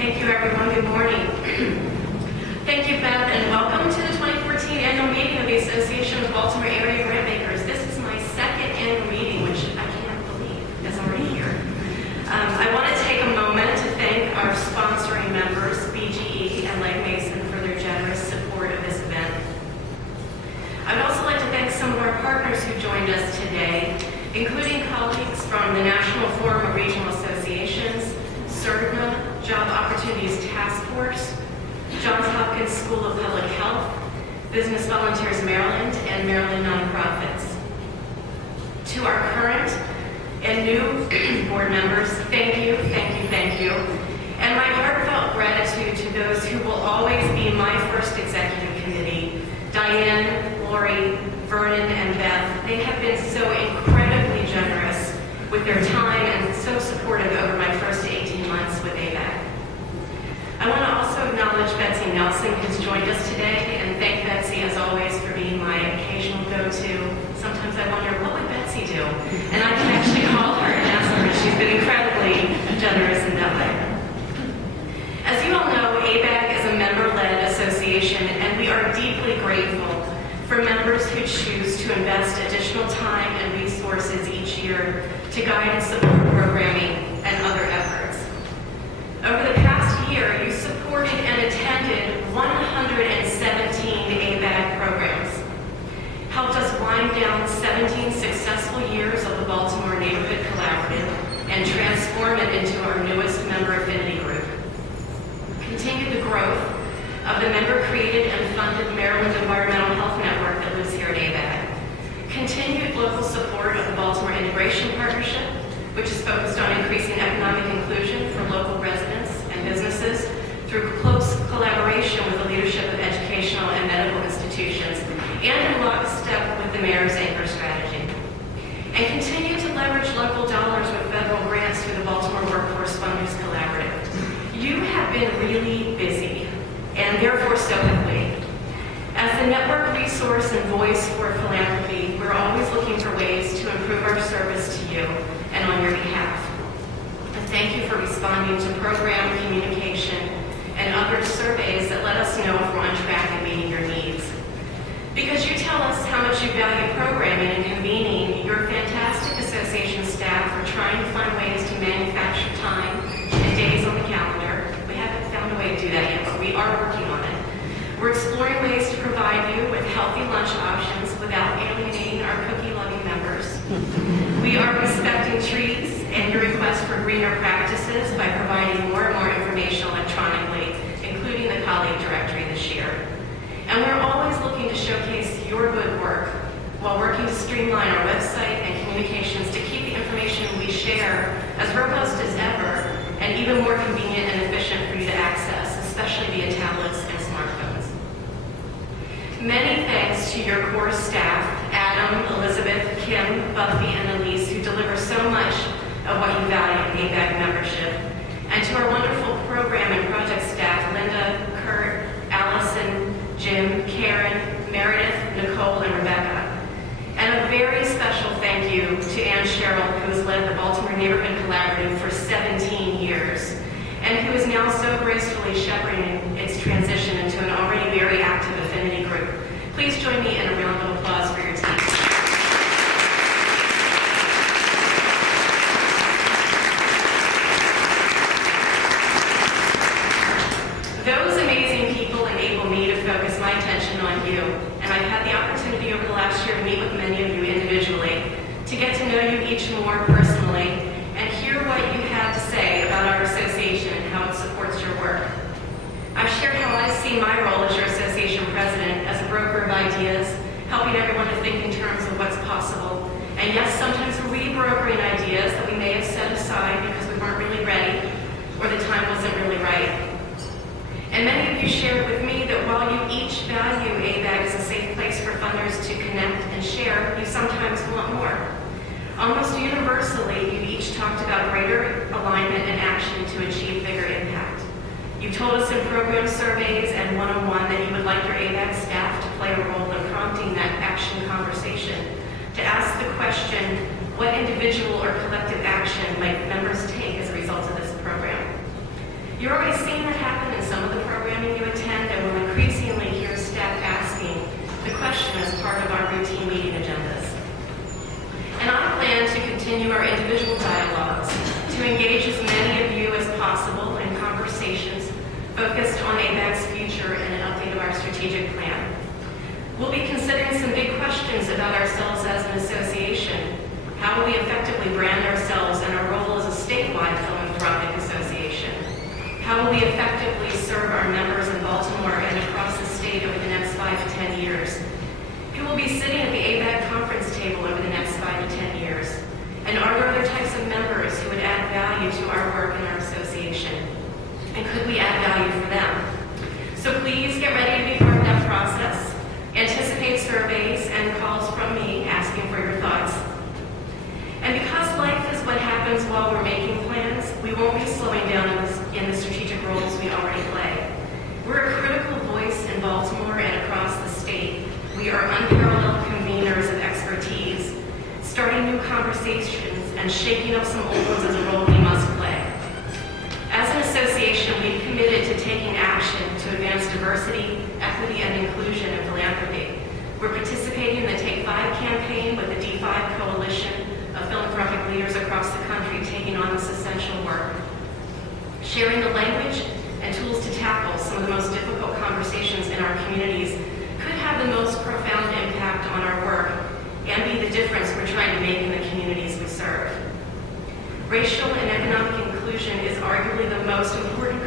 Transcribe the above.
Thank you, everyone. Good morning. Thank you, Beth, and welcome to the 2014 annual meeting of the Association of Baltimore Area Grantmakers. This is my second annual meeting, which I can't believe is already here. I want to take a moment to thank our sponsoring members, BGE and Legg Mason, for their generous support of this event. I would also like to thank some of our partners who joined us today, including colleagues from the National Forum of Regional Associations, CERDMA, Job Opportunities Task Force, Johns Hopkins School of Public Health, Business Volunteers Maryland, and Maryland Nonprofits. To our current and new board members, thank you, thank you, thank you. And my heartfelt gratitude to those who will always be my first executive committee, Diane, Lori, Vernon, and Beth. They have been so incredibly generous with their time and so supportive over my first 18 months with ABAG. I want to also acknowledge Betsy Nelson, who's joined us today, and thank Betsy, as always, for being my occasional go-to. Sometimes I wonder, what would Betsy do? And I can actually call her and ask her, and she's been incredibly generous in that way. As you all know, ABAG is a member-led association, and we are deeply grateful for members who choose to invest additional time and resources each year to guide and support programming and other efforts. Over the past year, you supported and attended 117 ABAG programs, helped us wind down 17 successful years of the Baltimore Neighborhood Collaborative and transform it into our newest member affinity group, continued the growth of the member-created and funded Maryland Environmental Health Network that lives here at ABAG, continued local support of the Baltimore Integration Partnership, which is focused on increasing economic inclusion for local residents and businesses through close collaboration with the leadership of educational and medical institutions, and in lockstep with the Mayor's Anchor Strategy. And continue to leverage local dollars with federal grants through the Baltimore Workforce Funders Collaborative. You have been really busy, and therefore so have we. As the network resource and voice for philanthropy, we're always looking for ways to improve our service to you and on your behalf. And thank you for responding to program communication and other surveys that let us know if we're on track and meeting your needs. Because you tell us how much you value programming and convening, your fantastic association staff are trying to find ways to manufacture time and days on the calendar. We haven't found a way to do that yet, but we are working on it. We're exploring ways to provide you with healthy lunch options without alienating our cookie-loving members. We are respecting trees and your request for greener practices by providing more and more information electronically, including the colleague directory this year. And we're always looking to showcase your good work while working to streamline our website and communications to keep the information we share as robust as ever and even more convenient and efficient for you to access, especially via tablets and smartphones. Many thanks to your core staff, Adam, Elizabeth, Kim, Buffy, and Elise, who deliver so much of what you value in ABAG membership, and to our wonderful program and project staff, Linda, Kurt, Allison, Jim, Karen, Meredith, Nicole, and Rebecca. And a very special thank you to Ann Sherrill, who has led the Baltimore Neighborhood Collaborative for 17 years, and who is now so gracefully shepherding its transition into an already very active affinity group. Please join me in a round of applause for your team. Those amazing people enable me to focus my attention on you, and I've had the opportunity over the last year to meet with many of you individually, to get to know you each more personally, and hear what you have to say about our association and how it supports your work. I've shared how I see my role as your association president as a broker of ideas, helping everyone to think in terms of what's possible. And yes, sometimes we're rebrokering ideas that we may have set aside because we weren't really ready or the time wasn't really right. And many of you shared with me that while you each value ABAG as a safe place for funders to connect and share, you sometimes want more. Almost universally, you each talked about greater alignment and action to achieve bigger impact. You told us in program surveys and one-on-one that you would like your ABAG staff to play a role in prompting that action conversation, to ask the question, what individual or collective action might members take as a result of this program? You're already seeing that happen in some of the programming you attend, and will increasingly hear staff asking the question as part of our routine meeting agendas. And I plan to continue our individual dialogues to engage as many of you as possible in conversations focused on ABAG's future and an update of our strategic plan. We'll be considering some big questions about ourselves as an association. How will we effectively brand ourselves and our role as a statewide philanthropic association? How will we effectively serve our members in Baltimore and across the state over the next 5 to 10 years? Who will be sitting at the ABAG conference table over the next 5 to 10 years? And are there other types of members who would add value to our work and our association? And could we add value for them? So please get ready to be part of that process. Anticipate surveys and calls from me asking for your thoughts. And because life is what happens while we're making plans, we won't be slowing down in the strategic roles we already play. We're a critical voice in Baltimore and across the state. We are unparalleled conveners of expertise, starting new conversations and shaking up some old ones as a role we must play. As an association, we've committed to taking action to advance diversity, equity, and inclusion in philanthropy. We're participating in the Take 5 campaign with the D5 coalition of philanthropic leaders across the country taking on this essential work. Sharing the language and tools to tackle some of the most difficult conversations in our communities could have the most profound impact on our work and be the difference we're trying to make in the communities we serve. Racial and economic inclusion is arguably the most important